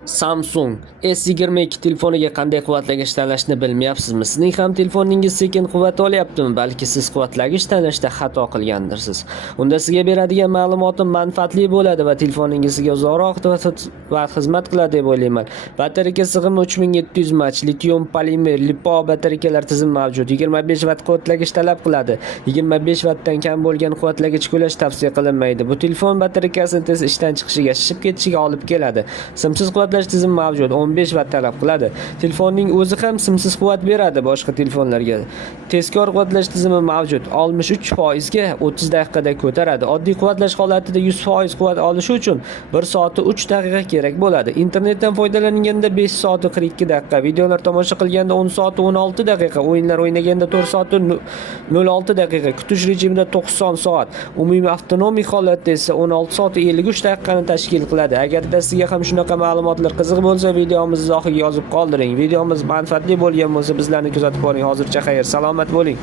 Samsung S22 telefoniga qanday quvvatlagich tanlashni bilmayapsizmi? Sizning ham telefoningiz sekin quvvat olyaptimi? Balki siz quvvatlagich tanlashda xato qilgandirsiz. Unda sizga beradigan ma'lumotim manfaatli bo'ladi va telefoningizga uzoqroq vaqt xizmat qiladi deb o'ylayman. Batareyka sig'imi 3700 mAh, litium polimer LiPo batareykalar tizimi mavjud. 25 vatt quvvatlagich talab qiladi. 25 vattdan kam bo'lgan quvvatlagich qo'llash tavsiya qilinmaydi. Bu telefon batareykasini tez ishdan chiqishiga, shishib ketishiga olib keladi. Simsiz quvvatlash tizimi mavjud, 15 vatt talab qiladi. Telefonning o'zi ham simsiz quvvat beradi boshqa telefonlarga. Tezkor quvvatlash tizimi mavjud, 63% ga 30 daqiqada ko'taradi. Oddiy quvvatlash holatida 100% quvvat olishi uchun 1 soat 3 daqiqa kerak bo'ladi. Internetdan foydalanganda 5 soat 42 daqiqa, videolar tomosha qilganda 10 soat 16 daqiqa, o'yinlar o'ynaganda 4 soat 06 daqiqa, kutish rejimida 90 soat, umumiy avtonomik holatda esa 16 soat 53 daqiqani tashkil qiladi. Agarda sizga ham shunaqa ma'lumotlar qiziq bo'lsa, videomizni oxiriga yozib qoldiring. Videomiz manfaatli bo'lgan bo'lsa, bizlarni kuzatib boring. Hozircha xayr, salomat bo'ling.